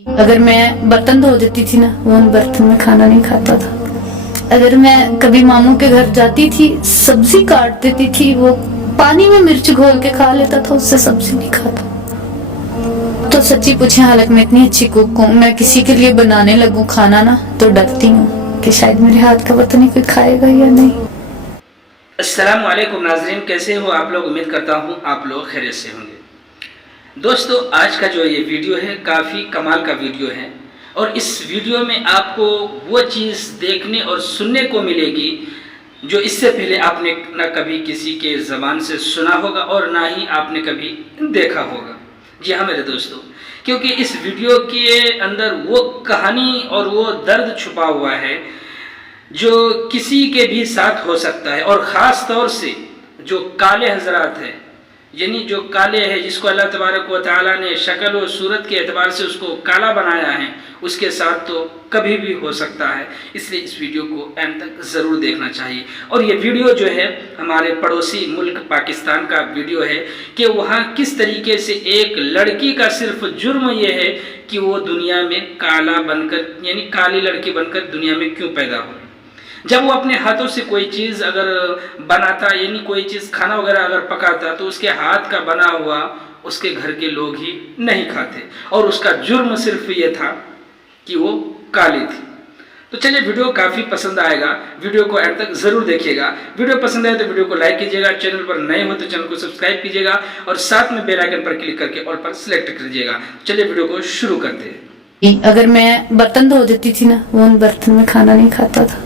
अगर मैं बर्तन धो देती थी ना, वो उन बर्तन में खाना नहीं खाता था। अगर मैं कभी मामू के घर जाती थी, सब्जी काट देती थी, वो पानी में मिर्च घोल के खा लेता था, उससे सब्जी नहीं खाता। तो सच्ची पूछे, हालांकि मैं इतनी अच्छी कुक हूँ, मैं किसी के लिए बनाने लगूं खाना ना तो डरती हूँ कि शायद मेरे हाथ का पता नहीं कोई खाएगा या नहीं। अस्सलाम वालेकुम नाज़रीन, कैसे हो आप लोग? उम्मीद करता हूँ आप लोग खैरियत से होंगे। दोस्तों, आज का जो ये वीडियो है काफ़ी कमाल का वीडियो है और इस वीडियो में आपको वो चीज़ देखने और सुनने को मिलेगी जो इससे पहले आपने ना कभी किसी के ज़बान से सुना होगा और ना ही आपने कभी देखा होगा। जी हाँ मेरे दोस्तों, क्योंकि इस वीडियो के अंदर वो कहानी और वो दर्द छुपा हुआ है जो किसी के भी साथ हो सकता है, और ख़ास तौर से जो काले हजरात हैं, यानी जो काले है, जिसको अल्लाह तबारक व तआला ने शक्ल और सूरत के एतबार से उसको काला बनाया है, उसके साथ तो कभी भी हो सकता है। इसलिए इस वीडियो को एंड तक ज़रूर देखना चाहिए। और ये वीडियो जो है हमारे पड़ोसी मुल्क पाकिस्तान का वीडियो है कि वहाँ किस तरीके से एक लड़की का सिर्फ जुर्म ये है कि वो दुनिया में काला बनकर, यानी काली लड़की बनकर दुनिया में क्यों पैदा हो। जब वो अपने हाथों से कोई चीज़ अगर बनाता, यानी कोई चीज़ खाना वगैरह अगर पकाता, तो उसके हाथ का बना हुआ उसके घर के लोग ही नहीं खाते, और उसका जुर्म सिर्फ ये था कि वो काली थी। तो चलिए, वीडियो काफ़ी पसंद आएगा, वीडियो को एंड तक ज़रूर देखिएगा। वीडियो पसंद आए तो वीडियो को लाइक कीजिएगा, चैनल पर नए हो तो चैनल को सब्सक्राइब कीजिएगा और साथ में बेल आइकन पर क्लिक करके ऑल पर सिलेक्ट कीजिएगा। चलिए वीडियो को शुरू करते हैं। अगर मैं बर्तन धो देती थी ना, वो उन बर्तन में खाना नहीं खाता था।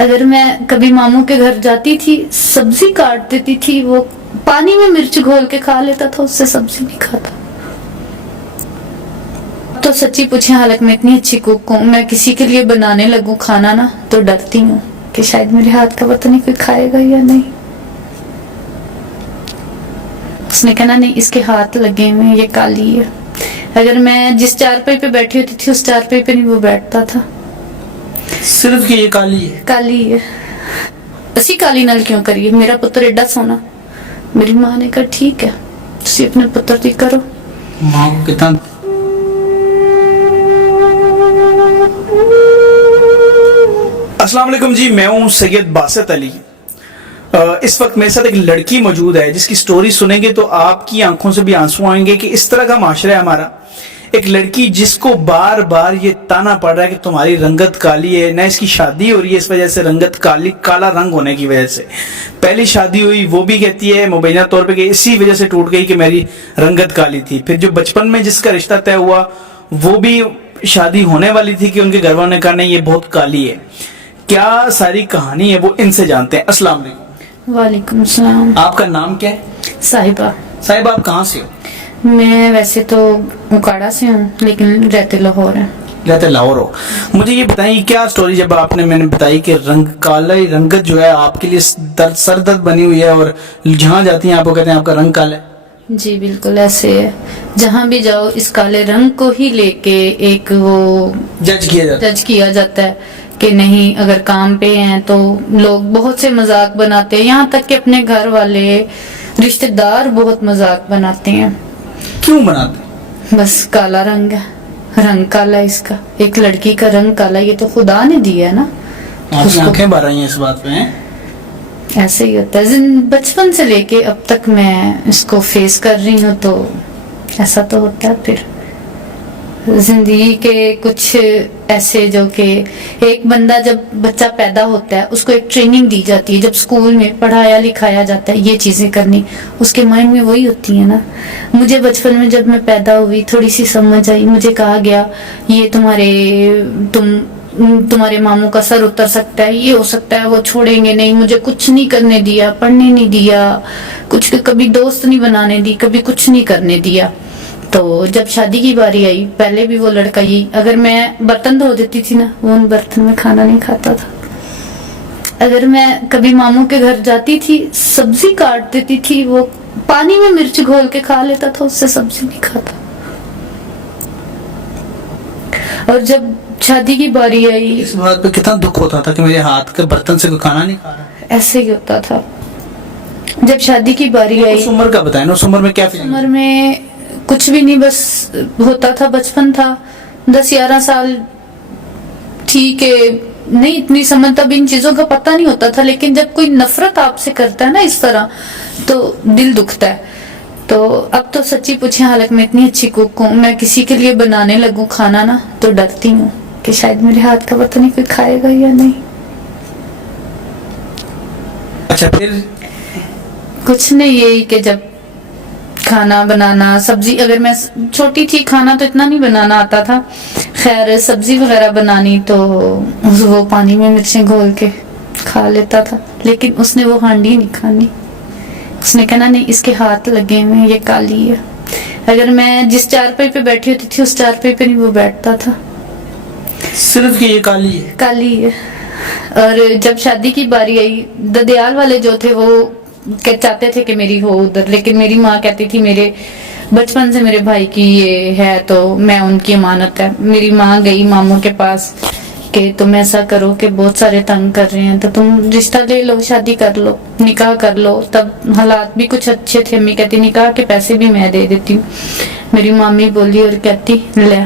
अगर मैं कभी मामू के घर जाती थी, सब्जी काट देती थी, वो पानी में मिर्च घोल के खा लेता था, उससे सब्जी नहीं खाता। तो सच्ची पूछे, हालांकि मैं इतनी अच्छी कुक हूँ, मैं किसी के लिए बनाने लगूं खाना ना तो डरती हूँ कि शायद मेरे हाथ का पता नहीं कोई खाएगा या नहीं। उसने कहना नहीं, इसके हाथ लगे हुए, ये काली है। अगर मैं जिस चारपाई पे बैठी होती थी, उस चारपाई पे नहीं वो बैठता था। सिर्फ कि ये काली है, काली है। असी काली नाल क्यों करिए, मेरा पुत्र एडा सोना। मेरी माँ ने कहा ठीक है, तुसी अपने पुत्र दी करो। माँ को कितना अस्सलाम वालेकुम जी, मैं हूं सैयद बासित अली। इस वक्त मेरे साथ एक लड़की मौजूद है जिसकी स्टोरी सुनेंगे तो आपकी आंखों से भी आंसू आएंगे कि इस तरह का माशरा है हमारा। एक लड़की जिसको बार बार ये ताना पड़ रहा है कि तुम्हारी रंगत काली है, ना इसकी शादी हो रही है इस वजह से, रंगत काली, काला रंग होने की वजह से। पहली शादी हुई, वो भी कहती है मुबैना तौर पे कि इसी वजह से टूट गई कि मेरी रंगत काली थी। फिर जो बचपन में जिसका रिश्ता तय हुआ, वो भी शादी होने वाली थी कि उनके घर वालों ने कहा नहीं ये बहुत काली है। क्या सारी कहानी है वो इनसे जानते हैं। अस्सलाम वालेकुम। वालेकुम सलाम। आपका नाम क्या है? साहिबा। साहिबा, आप कहाँ से हो? मैं वैसे तो उकाड़ा से हूँ, लेकिन रहते लाहौर है। रहते लाहौर हो। मुझे ये बताइए क्या स्टोरी, जब आपने मैंने बताई कि रंग काला रंगत जो है आपके लिए सर दर्द बनी हुई है और जहाँ जाती हैं आपको कहते हैं आपका रंग काला है। जी बिल्कुल ऐसे है, जहाँ भी जाओ इस काले रंग को ही लेके एक वो जज किया जाता है कि नहीं, अगर काम पे हैं तो लोग बहुत से मजाक बनाते हैं, यहाँ तक कि अपने घर वाले रिश्तेदार बहुत मजाक बनाते हैं। क्यों बनाते? बस काला रंग है, रंग काला है इसका, एक लड़की का रंग काला, ये तो खुदा ने दिया है ना। आपकी आंखें भर रही हैं इस बात पे हैं? ऐसे ही होता है, बचपन से लेके अब तक मैं इसको फेस कर रही हूँ, तो ऐसा तो होता है। फिर जिंदगी के कुछ ऐसे जो कि एक बंदा जब बच्चा पैदा होता है उसको एक ट्रेनिंग दी जाती है, जब स्कूल में पढ़ाया लिखाया जाता है ये चीजें करनी, उसके माइंड में वही होती है ना। मुझे बचपन में जब मैं पैदा हुई थोड़ी सी समझ आई, मुझे कहा गया ये तुम्हारे मामू का सर उतर सकता है, ये हो सकता है, वो छोड़ेंगे नहीं। मुझे कुछ नहीं करने दिया, पढ़ने नहीं दिया, कुछ कभी दोस्त नहीं बनाने दी, कभी कुछ नहीं करने दिया। तो जब शादी की बारी आई, पहले भी वो लड़का ही, अगर मैं बर्तन धो देती थी ना, वो उन बर्तन में खाना नहीं खाता था। अगर मैं कभी मामू के घर जाती थी, सब्जी काट देती थी, वो पानी में मिर्च घोल के खा लेता था, उससे सब्जी नहीं खाता। और जब शादी की बारी आई, इस बात पे कितना दुख होता था कि मेरे हाथ के बर्तन से कोई खाना नहीं खा रहा। ऐसे ही होता था। जब शादी की बारी आई, उस उम्र का बताएं ना, उस उम्र में क्या? उम्र में कुछ भी नहीं, बस होता था, बचपन था, 10-11 साल, ठीक है, नहीं इतनी समझ, तब इन चीजों का पता नहीं होता था, लेकिन जब कोई नफरत आपसे करता है ना इस तरह, तो दिल दुखता है। तो अब तो सच्ची पूछे, हालांकि मैं इतनी अच्छी कुक हूँ, मैं किसी के लिए बनाने लगूं खाना ना तो डरती हूँ कि शायद मेरे हाथ का पता नहीं कोई खाएगा या नहीं। अच्छा, फिर कुछ नहीं, यही कि जब खाना बनाना, सब्जी, अगर मैं छोटी थी, खाना तो इतना नहीं बनाना आता था, खैर सब्जी वगैरह बनानी तो वो पानी में मिर्चें घोल के खा लेता था, लेकिन उसने वो हांडी नहीं खानी, उसने कहना नहीं इसके हाथ लगे हुए, ये काली है। अगर मैं जिस चारपाई पे बैठी होती थी उस चारपाई पे नहीं वो बैठता था, सिर्फ कि ये काली है। काली है। और जब शादी की बारी आई, ददियाल वाले जो थे वो चाहते थे कि मेरी हो उधर, लेकिन मेरी माँ कहती थी मेरे बचपन से मेरे भाई की ये है तो मैं उनकी अमानत है। मेरी माँ गई मामू के पास कि तुम ऐसा करो कि बहुत सारे तंग कर रहे हैं तो तुम रिश्ता ले लो, शादी कर लो, निकाह कर लो। तब हालात भी कुछ अच्छे थे, अम्मी कहती निकाह के पैसे भी मैं दे देती हूँ। मेरी मामी बोली और कहती ले,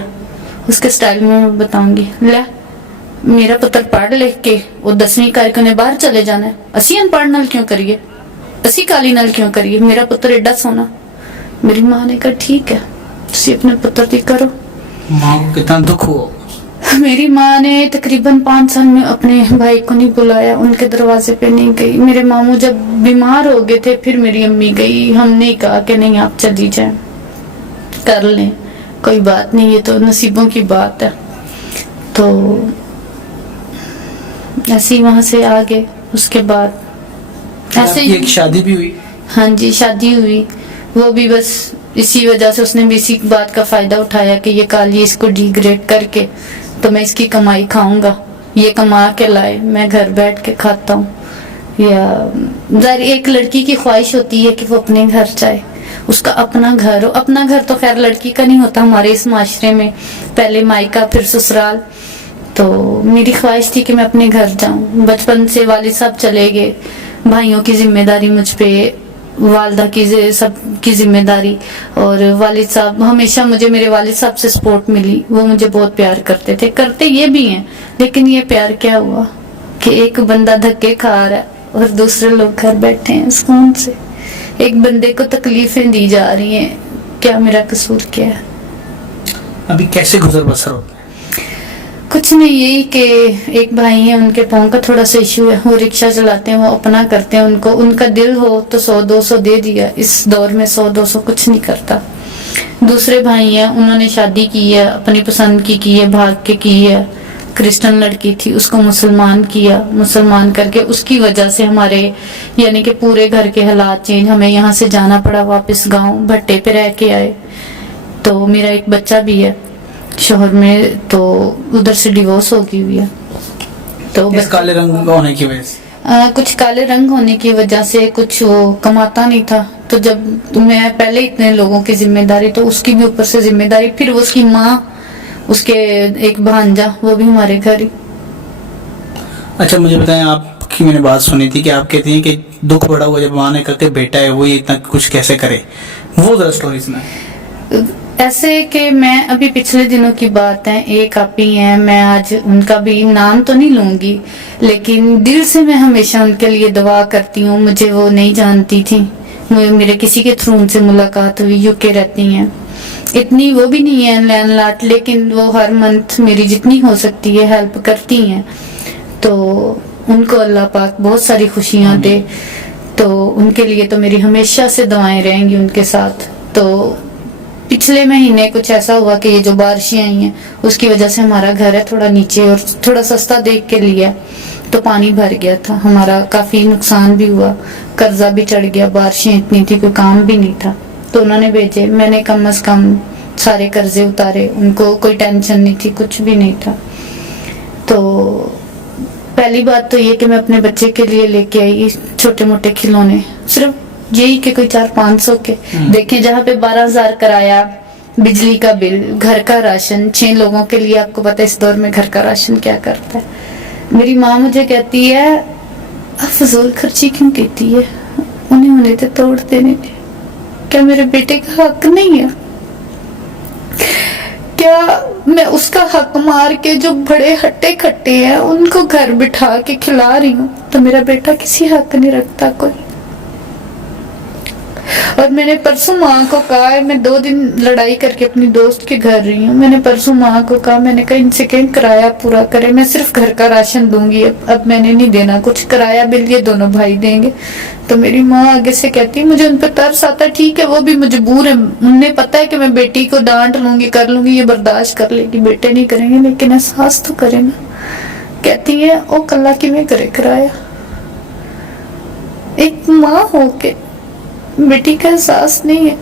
उसके स्टाइल में मैं बताऊंगी, ले मेरा पुत्र पढ़ लिख के वो 10वीं करके उन्हें बाहर चले जाना है, असी अनपढ़ नाल क्यों करिए, असी काली नाल क्यों करिए, मेरा पुत्र एडा सोना। मेरी माँ ने कहा ठीक है तुसी अपने पुत्र की करो। माँ को कितना दुख हुआ। मेरी माँ ने तकरीबन 5 साल में अपने भाई को नहीं बुलाया, उनके दरवाजे पे नहीं गई। मेरे मामू जब बीमार हो गए थे फिर मेरी अम्मी गई, हमने कहा कि नहीं आप चली जाएं, कर लें, कोई बात नहीं, ये तो नसीबों की बात है। तो ऐसे ही वहां से आ गए। उसके बाद ऐसे ही एक शादी भी हुई। हाँ जी, शादी हुई, वो भी बस इसी वजह से, उसने भी इसी बात का फायदा उठाया कि ये काली इसको डिग्रेड करके तो मैं इसकी कमाई खाऊंगा, ये कमा के लाए मैं घर बैठ के खाता हूँ। या एक लड़की की ख्वाहिश होती है कि वो अपने घर जाए, उसका अपना घर हो। अपना घर तो खैर लड़की का नहीं होता हमारे इस माशरे में, पहले मायका फिर ससुराल। तो मेरी ख्वाहिश थी कि मैं अपने घर जाऊं। बचपन से वालिद साहब चले गए, भाइयों की जिम्मेदारी मुझ पे, वालदा की सब की जिम्मेदारी, और वालिद साहब हमेशा, मुझे मेरे वालिद साहब से सपोर्ट मिली, वो मुझे बहुत प्यार करते थे, करते ये भी हैं, लेकिन ये प्यार क्या हुआ कि एक बंदा धक्के खा रहा है और दूसरे लोग घर बैठे हैं सुकून से, एक बंदे को तकलीफें दी जा रही हैं, क्या मेरा कसूर क्या है। अभी कैसे गुजर बसर होता है? कुछ नहीं, यही कि एक भाई है, उनके पाँव का थोड़ा सा इशू है, वो रिक्शा चलाते हैं, वो अपना करते हैं, उनको उनका दिल हो तो 100-200 दे दिया। इस दौर में 100-200 कुछ नहीं करता। दूसरे भाई हैं, उन्होंने शादी की है, अपनी पसंद की है, भाग के की है, क्रिश्चियन लड़की थी, उसको मुसलमान किया, मुसलमान करके उसकी वजह से हमारे यानी कि पूरे घर के हालात चेंज, हमें यहाँ से जाना पड़ा वापस गाँव, भट्टे पे रह के आए। तो मेरा एक बच्चा भी है शोहर में, तो उधर से डिवोर्स हो गई हुई है। तो इस काले रंग होने की वजह से, कुछ काले रंग होने की वजह से, कुछ वो कमाता नहीं था। तो जब मैं पहले इतने लोगों की जिम्मेदारी, तो उसकी भी ऊपर से जिम्मेदारी, फिर उसकी माँ, उसके एक भांजा, वो भी हमारे घर ही। अच्छा मुझे बताएं, आपकी मैंने बात सुनी थी कि आप कहती हैं कि दुख बड़ा हुआ जब माँ ने कहा कि बेटा है वो ये इतना कुछ कैसे करे, वो जरा स्टोरी सुनाएं। ऐसे कि मैं अभी पिछले दिनों की बात है, एक आपी हैं, मैं आज उनका भी नाम तो नहीं लूंगी, लेकिन दिल से मैं हमेशा उनके लिए दुआ करती हूँ। मुझे वो नहीं जानती थी, मेरे किसी के थ्रू उनसे मुलाकात हुई, यूके रहती हैं, इतनी वो भी नहीं है लैन लाट, लेकिन वो हर मंथ मेरी जितनी हो सकती है हेल्प करती हैं। तो उनको अल्लाह पाक बहुत सारी खुशियाँ दे, तो उनके लिए तो मेरी हमेशा से दुआएं रहेंगी उनके साथ। तो पिछले महीने कुछ ऐसा हुआ कि ये जो बारिशें आई हैं उसकी वजह से हमारा घर है थोड़ा नीचे, और थोड़ा सस्ता देख के लिया तो पानी भर गया था, हमारा काफी नुकसान भी हुआ, कर्जा भी चढ़ गया, बारिशें इतनी थी, कोई काम भी नहीं था। तो उन्होंने भेजे, मैंने कम से कम सारे कर्जे उतारे, उनको कोई टेंशन नहीं थी, कुछ भी नहीं था। तो पहली बात तो ये कि मैं अपने बच्चे के लिए लेके आई छोटे मोटे खिलौने, सिर्फ यही कि कोई 400-500 के देखें, जहाँ पे 12,000 कराया, बिजली का बिल, घर का राशन, 6 लोगों के लिए, आपको पता है इस दौर में घर का राशन क्या करता है। मेरी माँ मुझे कहती है आप फजूल खर्ची क्यों कहती है, उन्हें तो तोड़ देने दे, क्या मेरे बेटे का हक नहीं है? क्या मैं उसका हक मार के जो बड़े हट्टे खट्टे हैं उनको घर बिठा के खिला रही हूँ, तो मेरा बेटा किसी हक नहीं रखता कोई। और मैंने परसों माँ को कहा है, मैं 2 दिन लड़ाई करके अपनी दोस्त के घर रही हूँ, मैंने परसों माँ को कहा, मैंने कहा इनसे कहीं किराया पूरा करे, मैं सिर्फ घर का राशन दूंगी, अब मैंने नहीं देना कुछ, किराया बिल ये दोनों भाई देंगे। तो मेरी माँ आगे से कहती है, मुझे उन पर तरस आता है, ठीक है वो भी मजबूर है, उन्हें पता है कि मैं बेटी को डांट लूंगी, कर लूंगी, ये बर्दाश्त कर लेगी, बेटे नहीं करेंगे, लेकिन एहसास तो करे ना। कहती है ओ कल्ला कि मैं करे किराया। एक माँ होके बेटी का एहसास नहीं है।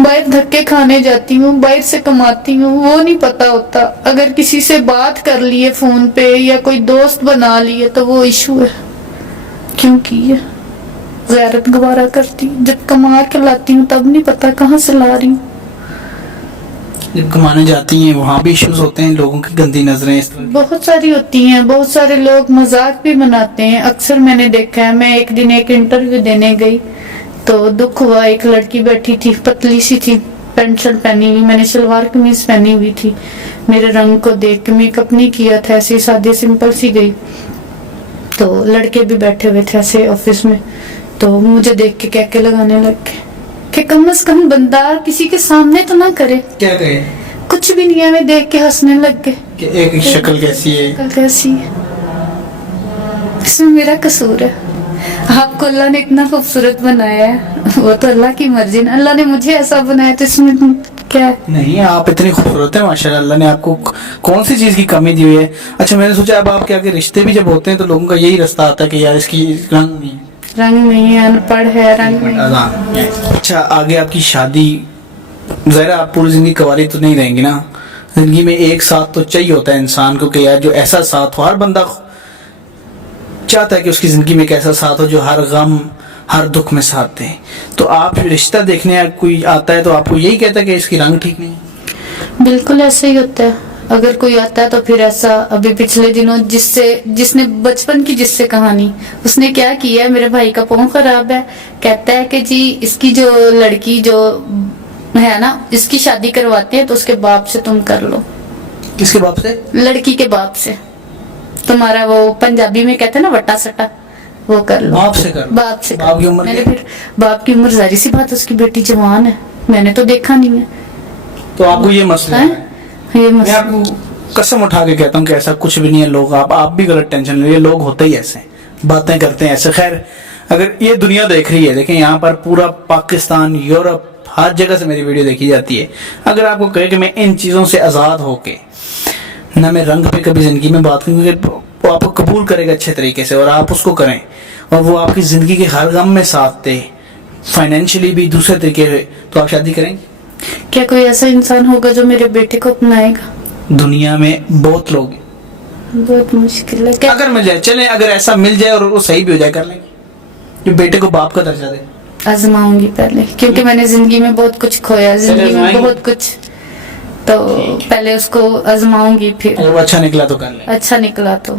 बाहर धक्के खाने जाती हूँ, बाहर से कमाती हूँ, वो नहीं पता होता। अगर किसी से बात कर लिए फोन पे या कोई दोस्त बना लिए तो वो इशू है, क्यों की है, गैरत गवारा करती हूँ। जब कमा के लाती हूँ तब नहीं पता कहाँ से ला रही हूँ। जब कमाने जाती हैं वहाँ भी इश्यूज होते हैं, लोगों की गंदी नजरें इस तरह। बहुत सारी होती हैं, बहुत सारे लोग मजाक भी बनाते हैं। अक्सर मैंने देखा है, मैं एक दिन एक इंटरव्यू देने गई तो दुख हुआ, एक लड़की बैठी थी, पतली सी थी, पेंट शर्ट पहनी हुई, मैंने शलवार कमीज पहनी हुई थी, मेरे रंग को देख के मेकअप नहीं किया था, ऐसी सादी सिंपल सी गई। तो लड़के भी बैठे हुए थे ऐसे ऑफिस में, तो मुझे देख के कहके लगाने लग गए कि कम से कम बंदा किसी के सामने तो ना करे। क्या कहे? कुछ भी नहीं है, मैं देख के हंसने लग गए कि एक शक्ल कैसी है, शक्ल कैसी है, इसमें मेरा कसूर है? आपको अल्लाह ने इतना खूबसूरत बनाया है, वो तो अल्लाह की मर्जी ना, अल्लाह ने मुझे ऐसा बनाया तो इसमें क्या है? नहीं आप इतनी खूबसूरत है माशाल्लाह, अल्लाह ने आपको कौन सी चीज की कमी दी हुई है। अच्छा मैंने सोचा अब आपके आगे रिश्ते भी जब होते हैं तो लोगों का यही रास्ता आता है कि यार इसकी रंग नहीं, रंग नहीं है, अनपढ़ है, रंग नहीं। अच्छा आगे आपकी शादी, जरा आप पूरी जिंदगी कुंवारी तो नहीं रहेंगी ना, जिंदगी में एक साथ तो चाहिए होता है इंसान को कि यार जो ऐसा साथ हो, हर बंदा चाहता है कि उसकी जिंदगी में एक ऐसा साथ हो जो हर गम हर दुख में साथ दे। तो आप रिश्ता देखने कोई आता है तो आपको यही कहता है कि इसकी रंग ठीक नहीं है? बिल्कुल ऐसे ही होता है। अगर कोई आता है तो फिर ऐसा, अभी पिछले दिनों जिसने बचपन की जिससे कहानी, उसने क्या किया, मेरे भाई का पाँव खराब है, कहता है कि जी इसकी जो लड़की जो है ना, इसकी शादी करवाते हैं तो उसके बाप से तुम कर लो। किसके बाप से? लड़की के बाप से, तुम्हारा वो पंजाबी में कहते हैं ना वट्टा सट्टा, वो कर लो। बाप से कर लो? बाप से। बाप की उम्र मैंने क्या है? फिर बाप की उम्र, जारी सी बात, उसकी बेटी जवान है, मैंने तो देखा नहीं है। तो आपको ये मसला है? ये मैं आपको कसम उठा के कहता हूँ कि ऐसा कुछ भी नहीं है। लोग आप भी गलत टेंशन ले, लोग होते ही ऐसे, बातें करते हैं ऐसे। खैर अगर ये दुनिया देख रही है, देखें यहाँ पर पूरा पाकिस्तान, यूरोप, हर जगह से मेरी वीडियो देखी जाती है। अगर आपको कहे कि मैं इन चीज़ों से आज़ाद होके ना मैं रंग पे कभी ज़िंदगी में बात करूँ, वो आपको कबूल करेगा अच्छे तरीके से और आप उसको करें और वो आपकी ज़िंदगी के हर गम में साथ दे, फाइनेंशियली भी दूसरे तरीके से, तो आप शादी करेंगे? क्या कोई ऐसा इंसान होगा जो मेरे बेटे को अपनाएगा? दुनिया में बहुत लोग हैं, बहुत मुश्किल है। क्या अगर मिल जाए, चले अगर ऐसा मिल जाए और वो सही भी हो जाए, कर लेंगे जो बेटे को बाप का दर्जा दे? आजमाऊंगी पहले, क्योंकि मैंने जिंदगी में बहुत कुछ खोया, जिंदगी में आजमाएंगे? बहुत कुछ, तो पहले उसको आजमाऊंगी, फिर अगर वो अच्छा निकला तो कर लेंगे। अच्छा निकला तो